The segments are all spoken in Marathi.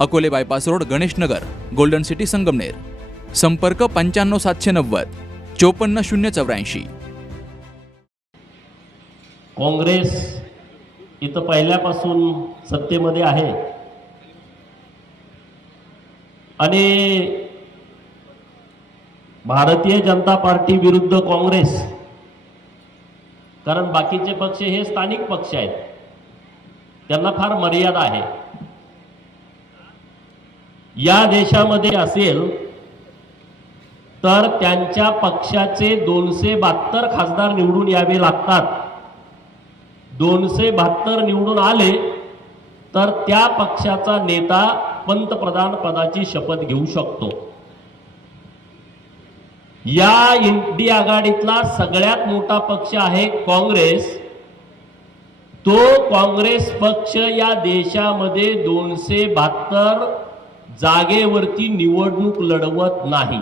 Akole bypass road Ganesh Nagar golden city Sangamner. संपर्क पंच्याण्णव सातशे नव्वद चोपन्न शून्य चौऱ्याऐंशी. काँग्रेस इथं पहिल्यापासून सत्तेमध्ये आहे. आणि भारतीय जनता पार्टी विरुद्ध काँग्रेस कारण बाकीचे पक्ष हे स्थानिक पक्ष आहेत. त्यांना फार मर्यादा आहे. या देशामध्ये असेल तर त्यांच्या पक्षाचे दोनशे बहात्तर खासदार निवडून यावे लागतात. दोनशे बहात्तर निवडून आले तर त्या पक्षाचा नेता पंतप्रधान पदाची शपथ घेऊ शकतो. या इंडिया आघाडीतला सगळ्यात मोठा पक्ष आहे काँग्रेस. तो काँग्रेस पक्ष या देशामध्ये दोनशे बहात्तर जागेवरती निवडणूक लढवत नाही.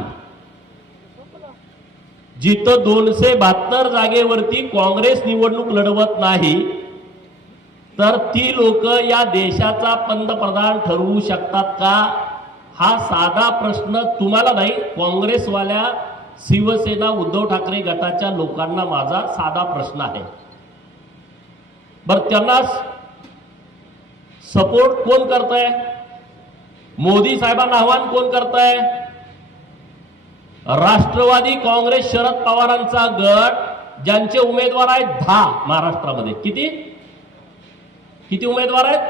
जिथं दोनशे बहात्तर जागेवरती काँग्रेस निवडणूक लढवत नाही तर ती लोक या देशाचा पंतप्रधान ठरवू शकतात का? हा साधा प्रश्न तुम्हाला नाही काँग्रेसवाल्या शिवसेना उद्धव ठाकरे गटाच्या लोकांना माझा साधा प्रश्न आहे. बर त्यांना सपोर्ट कोण करत आहे मोदी साहेबांना आव्हान कोण करताय? राष्ट्रवादी काँग्रेस शरद पवारांचा गट ज्यांचे उमेदवार आहेत दहा महाराष्ट्रामध्ये. किती? किती उमेदवार आहेत?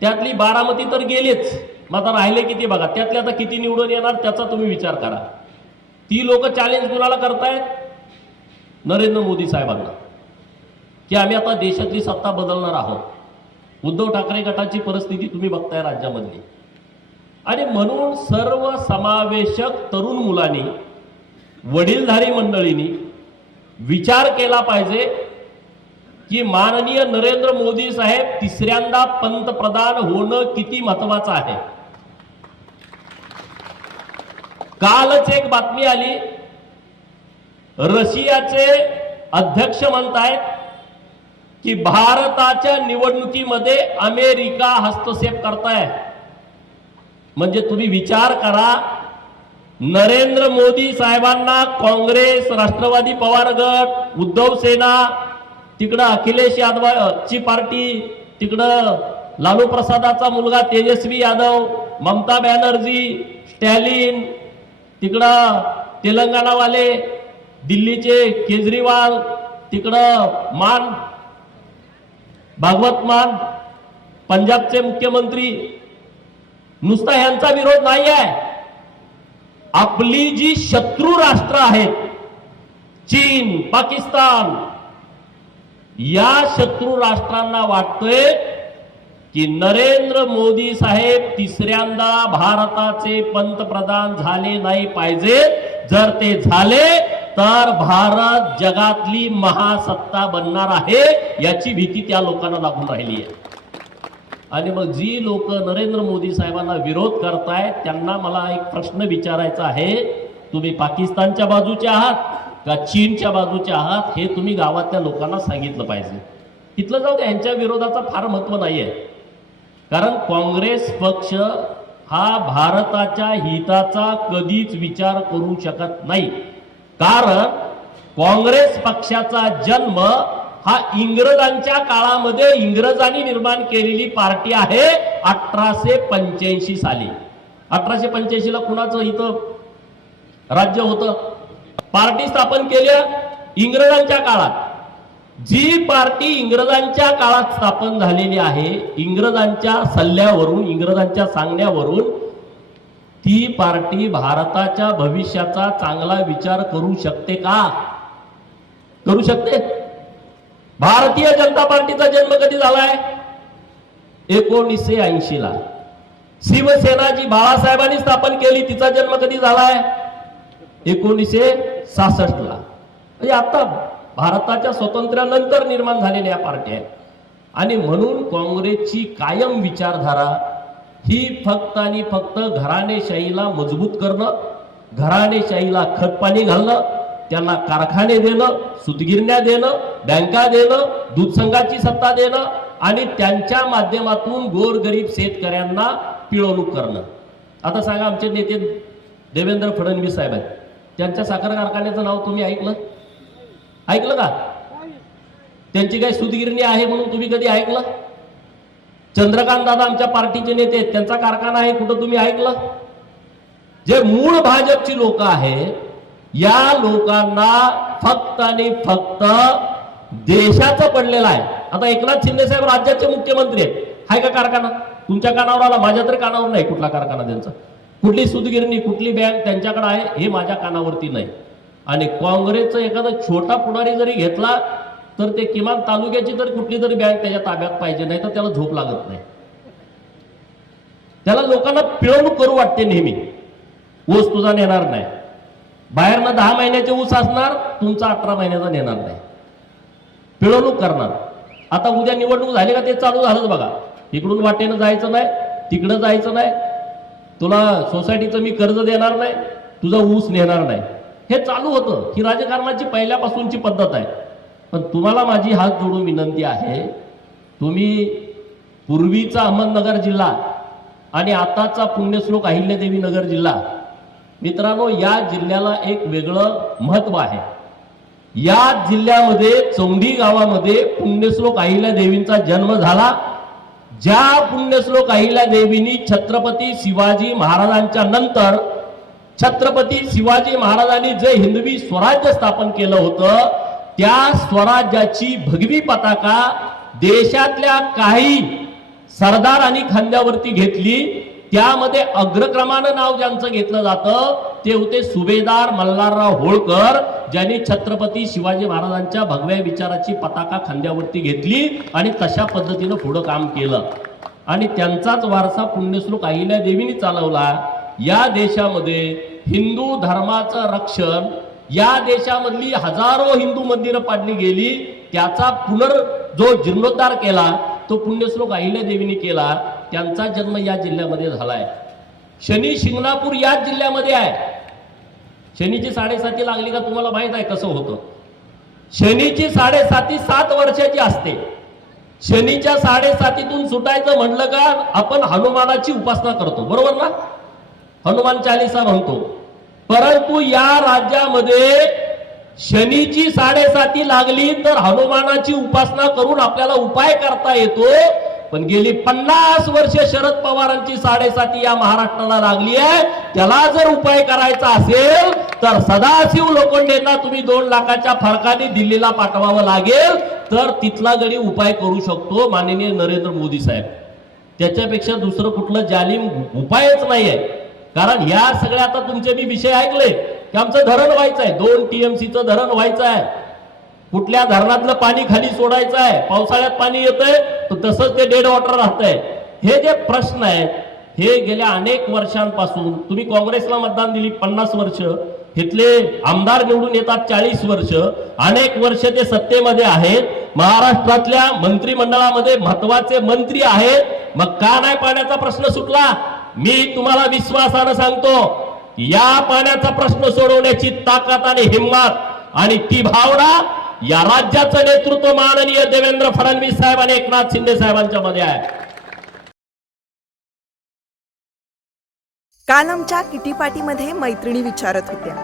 त्यातली बारामती तर गेलीच. मग आता राहिले किती बघा. त्यातले आता किती निवडून येणार त्याचा तुम्ही विचार करा. ती लोक चॅलेंज कुणाला करतायत? नरेंद्र मोदी साहेबांना. की आम्ही आता देशातली सत्ता बदलणार आहोत. उद्धव ठाकरे गटाची परिस्थिती तुम्ही बघताय राज्यामधली. आणि म्हणून सर्व समावेशक तरुण मुलांनी वडीलधारी मंडळींनी विचार केला पाहिजे की माननीय नरेंद्र मोदी साहेब तिसऱ्यांदा पंतप्रधान होणं किती महत्वाचं आहे. कालच एक बातमी आली. रशियाचे अध्यक्ष म्हणतायत की भारताच्या निवडणुकीमध्ये अमेरिका हस्तक्षेप करताय. म्हणजे तुम्ही विचार करा नरेंद्र मोदी साहेबांना काँग्रेस राष्ट्रवादी पवार गट उद्धव सेना तिकडं अखिलेश यादवची पार्टी तिकडं लालू प्रसादाचा मुलगा तेजस्वी यादव ममता बॅनर्जी स्टॅलिन तिकडं तेलंगणावाले दिल्लीचे केजरीवाल तिकडं मान भागवत मान पंजाबचे मुख्यमंत्री नुसता ह्यांचा विरोध नाही आहे. आपली जी शत्रू राष्ट्र आहेत चीन पाकिस्तान या शत्रू राष्ट्रांना वाटतोय की नरेंद्र मोदी साहेब तिसऱ्यांदा भारताचे पंतप्रधान झाले नाही पाहिजे. जर ते झाले तर भारत जगातली महासत्ता बनणार आहे याची भीती त्या लोकांना लागून राहिली आहे. आणि मग जी लोक नरेंद्र मोदी साहेबांना विरोध करतायत त्यांना मला एक प्रश्न विचारायचा आहे. तुम्ही पाकिस्तानच्या बाजूचे आहात का चीनच्या बाजूचे आहात हे तुम्ही गावातल्या लोकांना सांगितलं पाहिजे. तिथलं जाऊ यांच्या विरोधाचा फार महत्त्व नाही आहे कारण काँग्रेस पक्ष हा भारताच्या हिताचा कधीच विचार करू शकत नाही. कारण काँग्रेस पक्षाचा जन्म हा इंग्रजांच्या काळामध्ये इंग्रजांनी निर्माण केलेली पार्टी आहे अठराशे पंच्याऐंशी साली. अठराशे पंच्याऐंशी ला कुणाचं इथं राज्य होतं? पार्टी स्थापन केल्या इंग्रजांच्या काळात. जी पार्टी इंग्रजांच्या काळात स्थापन झालेली आहे इंग्रजांच्या सल्ल्यावरून इंग्रजांच्या सांगण्यावरून ती पार्टी भारताच्या भविष्याचा चांगला विचार करू शकते का? करू शकते. भारतीय जनता पार्टीचा जन्म कधी झालाय? एकोणीसशे ऐंशी ला. शिवसेना जी बाळासाहेबांनी स्थापन केली तिचा जन्म कधी झालाय? एकोणीसशे सासष्ट ला. म्हणजे आता भारताच्या स्वातंत्र्यानंतर निर्माण झालेल्या या पार्ट्या आहेत. आणि म्हणून काँग्रेसची कायम विचारधारा ही फक्त आणि फक्त घराणेशाहीला मजबूत करणं घराणेशाहीला खतपाणी घालणं त्यांना कारखाने देणं सुतगिरण्या देणं बँका देणं दूध संघाची सत्ता देणं आणि त्यांच्या माध्यमातून गोरगरीब शेतकऱ्यांना पिळवणूक करणं. आता सांगा आमचे नेते देवेंद्र फडणवीस साहेब आहेत. त्यांच्या साखर कारखान्याचं नाव तुम्ही ऐकलं? ऐकलं का? त्यांची काही सुतगिरणी आहे म्हणून तुम्ही कधी ऐकलं? चंद्रकांत दादा आमच्या पार्टीचे नेते आहेत. त्यांचा कारखाना आहे कुठं तुम्ही ऐकलं? जे मूळ भाजपची लोक आहेत या लोकांना फक्त आणि फक्त देशाचं पडलेलं आहे. आता एकनाथ शिंदे साहेब राज्याचे मुख्यमंत्री आहेत. हाय का कारखाना? तुमच्या कानावर आला माझ्या तरी कानावर नाही कुठला कारखाना त्यांचा. कुठली सुदगिरणी कुठली बँक त्यांच्याकडे आहे हे माझ्या कानावरती नाही. आणि काँग्रेसचा एखादा छोटा पुढारी जरी घेतला तर ते किमान तालुक्याची तर कुठली तरी बँक त्याच्या ताब्यात पाहिजे नाही तर त्याला झोप लागत नाही. त्याला लोकांना पिळवणूक करू वाटते नेहमी. ऊस तुझा नेणार नाही. बाहेरनं दहा महिन्याचे ऊस असणार तुमचा अठरा महिन्याचा नेणार नाही. पिळवणूक करणार. आता उद्या निवडणूक झाली का ते चालू झालंच बघा. इकडून वाटेनं जायचं नाही तिकडं जायचं नाही. तुला सोसायटीचं मी कर्ज देणार नाही तुझा ऊस नेणार नाही. हे चालू होतं. ही राजकारणाची पहिल्यापासूनची पद्धत आहे. पण तुम्हाला माझी हात जोडून विनंती आहे तुम्ही पूर्वीचा अहमदनगर जिल्हा आणि आताचा पुण्यश्लोक अहिल्यादेवी नगर जिल्हा मित्रांनो या जिल्ह्याला एक वेगळं महत्त्व आहे. या जिल्ह्यामध्ये चौंडी गावामध्ये पुण्यश्लोक अहिल्या देवींचा जन्म झाला. ज्या पुण्यश्लोक अहिल्या देवींनी छत्रपती शिवाजी महाराजांच्या नंतर छत्रपती शिवाजी महाराजांनी जे हिंदवी स्वराज्य स्थापन केलं होतं त्या स्वराज्याची भगवी पताका देशातल्या काही सरदार आणि खांद्यावरती घेतली. त्यामध्ये अग्रक्रमानं नाव ज्यांचं घेतलं जातं ते होते सुभेदार मल्हारराव होळकर ज्यांनी छत्रपती शिवाजी महाराजांच्या भगव्या विचाराची पताका खांद्यावरती घेतली आणि तशा पद्धतीनं पुढं काम केलं. आणि त्यांचाच वारसा पुण्यश्लोक अहिल्या देवीने चालवला. या देशामध्ये हिंदू धर्माचं रक्षण या देशामधली हजारो हिंदू मंदिरं पाडली गेली त्याचा पुनर् जो जीर्णोद्धार केला तो पुण्यश्लोक अहिल्या देवीने केला त्यांचा जन्म या जिल्ह्यामध्ये झालाय. शनी शिंगणापूर याच जिल्ह्यामध्ये आहे. शनीची साडेसाती लागली का तुम्हाला माहीत आहे कसं होतं? शनीची साडेसाती सात वर्षाची असते. शनीच्या साडेसातीतून सुटायचं म्हणलं का आपण हनुमानाची उपासना करतो. बरोबर ना? हनुमान चालिसा म्हणतो. परंतु या राज्यामध्ये शनीची साडेसाती लागली तर हनुमानाची उपासना करून आपल्याला उपाय करता येतो. पण गेली पन्नास वर्ष शरद पवारांची साडेसाती या महाराष्ट्राला लागली आहे. त्याला जर उपाय करायचा असेल तर सदाशिव लोखंडेंना तुम्ही दोन लाखाच्या फरकाने दिल्लीला पाठवावं लागेल. तर तिथला गडी उपाय करू शकतो माननीय नरेंद्र मोदी साहेब. त्याच्यापेक्षा दुसरं कुठलं जालिम उपायच नाहीये. कारण या सगळ्या आता तुमचे मी विषय ऐकले की आमचं धरण व्हायचं आहे दोन टीएमसीचं धरण व्हायचं आहे कुठल्या धरणातलं पाणी खाली सोडायचं आहे पावसाळ्यात पाणी येतंय तर तसंच ते डेड वॉटर राहतंय. हे जे प्रश्न आहेत हे गेल्या अनेक वर्षांपासून तुम्ही काँग्रेसला मतदान दिली पन्नास वर्ष तिथले आमदार निवडून येतात चाळीस वर्ष अनेक वर्ष ते सत्तेमध्ये आहेत. महाराष्ट्रातल्या मंत्रिमंडळामध्ये महत्त्वाचे मंत्री आहेत. मग का नाही पाण्याचा प्रश्न सुटला? मी तुम्हाला विश्वासानं सांगतो या पाण्याचा प्रश्न सोडवण्याची ताकद आणि हिंमत आणि ती भावना या राज्याचं नेतृत्व माननीय देवेंद्र फडणवीस साहेब आणि एकनाथ शिंदे साहेबांच्या मध्ये आहे. काल आमच्या किटी पार्टीमध्ये मैत्रिणी विचारत होत्या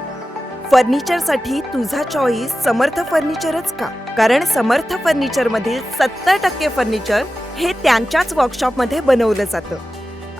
फर्निचरसाठी तुझा चॉईस समर्थ फर्निचरच का? कारण समर्थ फर्निचर मधील सत्तर टक्के फर्निचर हे त्यांच्याच वर्कशॉपमध्ये बनवलं जातं.